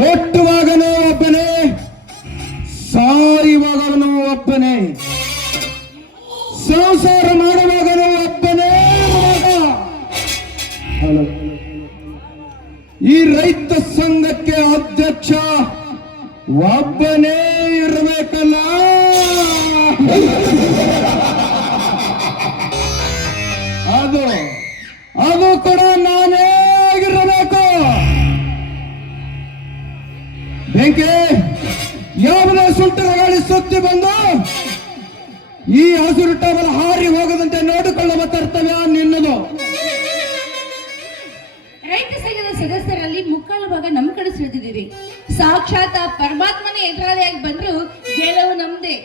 ಹುಟ್ಟುವಾಗನೂ ಒಬ್ಬನೇ, ಸಾಯುವಾಗವನು ಒಬ್ಬನೇ, ಸಂಸಾರ ಮಾಡುವಾಗನೂ ಒಬ್ಬನೇ ಮಗ. ಈ ರೈತ ಸಂಘಕ್ಕೆ ಅಧ್ಯಕ್ಷ ಒಬ್ಬನೇ ಇರಬೇಕಲ್ಲ. ಅದು ಅದು ಕೂಡ ನಾನೇ ಆಗಿರಬೇಕು. ಬೆಂಕಿ ಯಾವುದೇ ಸುಂಟರ ಗಾಳಿ ಸುತ್ತಿ ಬಂದು ಈ ಹಸಿರು ಟವಲ್ ಹಾರಿ ಹೋಗದಂತೆ ನೋಡಿಕೊಳ್ಳುವ ಕರ್ತವ್ಯ ನಿನ್ನದು. ರೈತ ಸಂಘದ ಸದಸ್ಯರಲ್ಲಿ ಮುಕ್ಕಾಲು ಭಾಗ ನಮ್ಮ ಕಡೆ ಸುಳಿದಿದ್ದೀವಿ. ಸಾಕ್ಷಾತ್ ಆ ಪರಮಾತ್ಮನೇ ಎದುರಾಳಿಯಾಗಿ ಬಂದ್ರು ಗೆಲುವು ನಮ್ದೇ.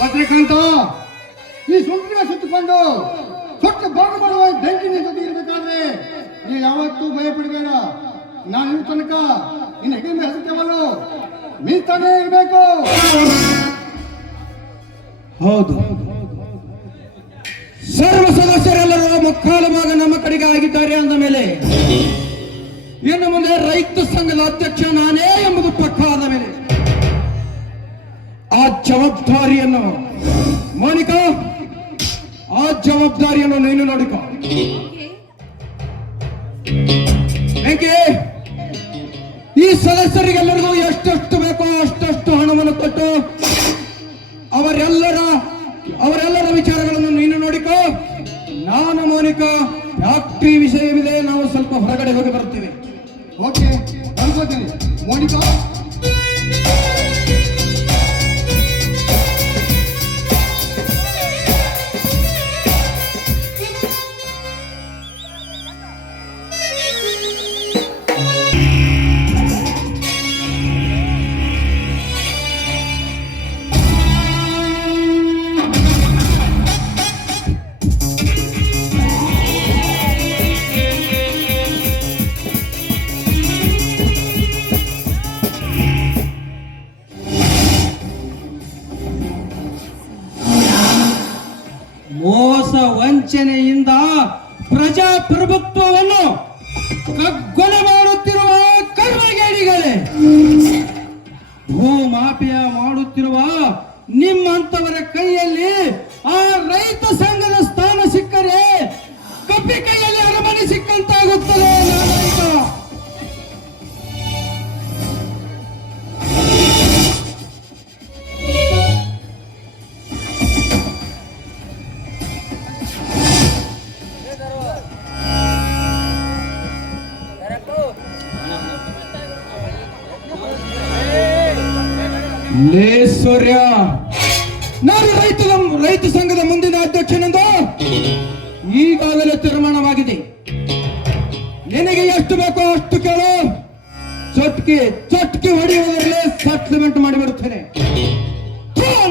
ಲಕ್ಷ್ಮೀಕಾಂತ, ಈ ಸುಂಟರ ಸುತ್ತಕೊಂಡು ಸುಟ್ಟು ಬಾಗು ಮಾಡುವ ಬೆಂಕಿ ಜೊತೆ ಇರಬೇಕಾದ್ರೆ ನೀವು ಯಾವತ್ತೂ ಭಯ ಪಡಬೇಡ. ನಾನು ಇನ್ನು ತನಕ ನಿನ್ನ ಹೆಗಲ ಹಸುತ್ತೇವಲ್ಲೋ ಮೀತಾನೇ ಇರಬೇಕು. ಹೌದು, ಸರ್ವ ಸದಸ್ಯರೆಲ್ಲರೂ ಮುಕ್ಕಾಲು ಭಾಗ ನಮ್ಮ ಕಡೆಗೆ ಆಗಿದ್ದಾರೆ ಅಂದ ಮೇಲೆ ಇನ್ನು ಮುಂದೆ ರೈತ ಸಂಘದ ಅಧ್ಯಕ್ಷ ನಾನೇ ಎಂಬುದು ಪಕ್ಕ ಆದ ಮೇಲೆ ಆ ಜವಾಬ್ದಾರಿಯನ್ನು ಮೋನಿಕಾ, ಆ ಜವಾಬ್ದಾರಿಯನ್ನು ನೀನು ನೋಡಿಕೋ. ಹೇಗೆ ಈ ಸದಸ್ಯರಿಗೆಲ್ಲರಿಗೂ ಎಷ್ಟೆಷ್ಟು ಬೇಕೋ ಅಷ್ಟಷ್ಟು ಹಣವನ್ನು ಕೊಟ್ಟು ಅವರೆಲ್ಲರ ವಿಚಾರಗಳನ್ನು ನೀನು ನೋಡಿಕೋ. ನಾನು ಮೋನಿಕಾ ಫ್ಯಾಕ್ಟರಿ ವಿಷಯವಿದೆ, ನಾವು ಸ್ವಲ್ಪ ಹೊರಗಡೆ ಹೋಗಿ ಬರ್ತೀವಿ. ಓಕೆ, ಅನ್ಕೋತೀನಿ ಮೋನಿಕಾ. ಮೋಸ ವಂಚನೆಯಿಂದ ಪ್ರಜಾಪ್ರಭುತ್ವವನ್ನು ಕಗ್ಗೊಲೆ ಮಾಡುತ್ತಿರುವ ಕರ್ಮಗೇಡಿಗಳೇ, ಭೂಮಾಫಿಯಾ ಮಾಡುತ್ತಿರುವ ನಿಮ್ಮಂತವರ ಕೈಯಲ್ಲಿ ಆ ರೈತ ಸಂಘದ ಸ್ಥಾನ ಸಿಕ್ಕರೆ ಕಪ್ಪಿ ಕೈಯಲ್ಲಿ ಅರಮನೆ ಸಿಕ್ಕಂತಾಗುತ್ತದೆ. ನಾನಾಯ್ತ ಲೇ ಸೂರ್ಯ, ನಾನು ರೈತ ಸಂಘದ ಮುಂದಿನ ಅಧ್ಯಕ್ಷನೆಂದು ಈಗಾಗಲೇ ತೀರ್ಮಾನವಾಗಿದೆ. ನಿನಗೆ ಎಷ್ಟು ಬೇಕೋ ಅಷ್ಟು ಕೇಳು. ಚಟ್ಕಿ ಹೊಡೆಯುವುದರಲ್ಲೇ ಸೆಟ್ಲ್ಮೆಂಟ್ ಮಾಡಿಬಿಡುತ್ತೇನೆ.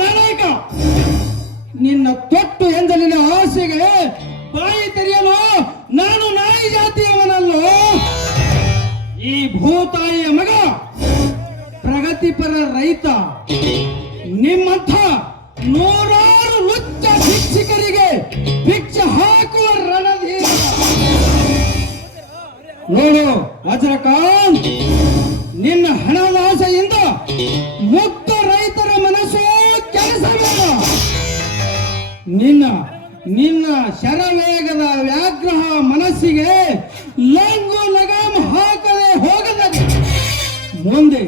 ನಾನಾಯಕ, ನಿನ್ನ ತೊಟ್ಟು ಎಂದಲಿನ ಆಸೆಗೆ ಬಾಯಿ ತೆರೆಯಲು ನಾನು ನಾಯಿ ಜಾತಿಯವನಲ್ಲೋ. ಈ ಭೂತಾಯಿಯ ಮಗ ಪ್ರಗತಿಪರ ರೈತ ನಿಮ್ಮಂಥ ನೂರಾರು ಲುಚ್ಚ ಭಿಕ್ಷುಕರಿಗೆ ಭಿಕ್ಷೆ ಹಾಕುವ ರಣಧೀರ. ನೋಡು ವಜ್ರಕಾಂತ್, ನಿನ್ನ ಹಣದ ಆಸೆಯಿಂದ ಮುಕ್ತ ರೈತರ ಮನಸ್ಸು ಕೆಲಸ ಬೇಡ. ನಿನ್ನ ಶರವೇಗದ ವ್ಯಾಗ್ರಹ ಮನಸ್ಸಿಗೆ ಲಂಗು ಲಗಾಮ್ ಹಾಕದೆ ಹೋಗದೆ ಮುಂದೆ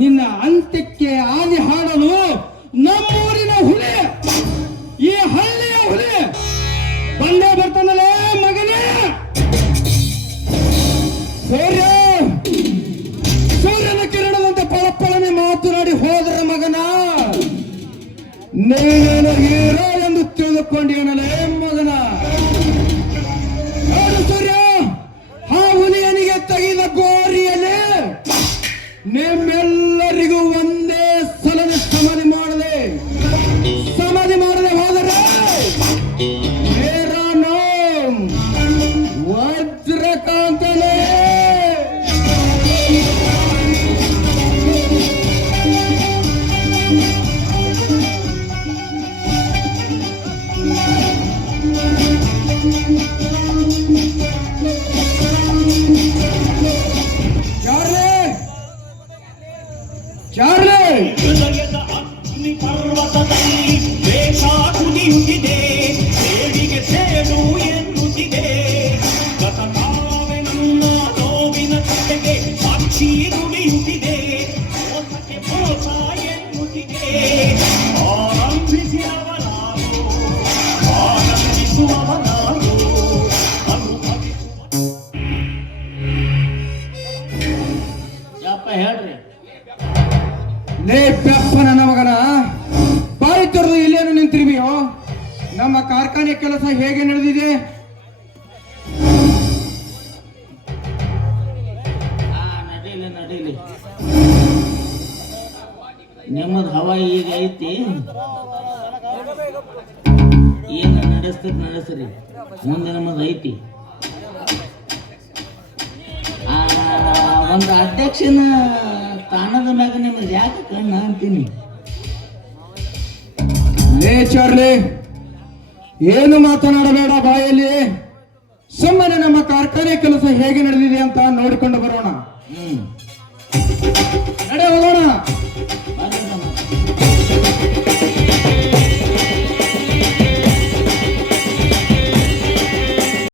ನಿನ್ನ ಅಂತ್ಯಕ್ಕೆ ಆದಿ ಹಾಡಲು ನಮ್ಮೂರಿನ ಹುಲಿ, ಈ ಹಳ್ಳಿಯ ಹುಲಿ ಬಂದೇ ಬರ್ತಾನಲ್ಲೇ ಮಗನೇ. ಸೂರ್ಯನ ಕಿರಣದಂತೆ ಪಳಪಳನೆ ಮಾತನಾಡಿ ಹೋದ್ರ ಮಗನ, ನೀನೇನು ಹೀರೋ ಎಂದು ತಿಳಿದುಕೊಂಡಿವನಲ್ಲೇ ಮಗನ. ನೋಡು ಸೂರ್ಯ, ಆ ಹುಲಿಯನಿಗೆ ತೆಗೆದ ಗೋರಿಯಲ್ಲಿ ನಿಮ್ಮೆಲ್ಲರಿಗೂ ಒಂದೇ ಸಲದ ಸಮಾಧಿ ಮಾಡದೆ ಹೋದರೆ ಮೇರಾ ನಾಮ್ ವಜ್ರಕಾಂತನೇ. ಖುಷಿ ನುಡಿಯುತ್ತಿದೆ ಮೋಸಕ್ಕೆ ಮೋಸ ಎನ್ನುತ್ತಿದೆ ಆರಂಭಿಸಿದವನಾಗೋ ಆರಂಭಿಸುವವನಾಗೋ ಯಪ್ಪ ಹೇಳ್ರಿ ಲೇ ಬೆಪ್ಪನ ಮಗನ ಬಾಯಿ ತೊರೆದು ಇಲ್ಲೇನು ನಿಂತಿರ್ವಿಯೋ? ನಮ್ಮ ಕಾರ್ಖಾನೆ ಕೆಲಸ ಹೇಗೆ ನಡೆದಿದೆ? ನಡೀಲಿ ನಿಮ್ಮದು ಹವಾ ಈಗ ಐತಿ, ಈಗ ನಡೆಸ್ರಿ, ಮುಂದೆ ನಮ್ಮದು ಐತಿ. ಒಂದು ಅಧ್ಯಕ್ಷನ ಸ್ಥಾನದ ಮ್ಯಾಗ ನಿಮ್ಮದು ಯಾಕೆ ಕಣ್ಣ ಅಂತೀನಿ. ಲೇ ಚಾರ್ಲಿ, ಏನು ಮಾತನಾಡಬೇಡ ಬಾಯಲ್ಲಿ. ಸುಮ್ಮನೆ ನಮ್ಮ ಕಾರ್ಖಾನೆ ಕೆಲಸ ಹೇಗೆ ನಡೆದಿದೆ ಅಂತ ನೋಡಿಕೊಂಡು ಬರೋಣ. ಹ್ಮ್ ನಡೆ ಹೋಗೋಣ.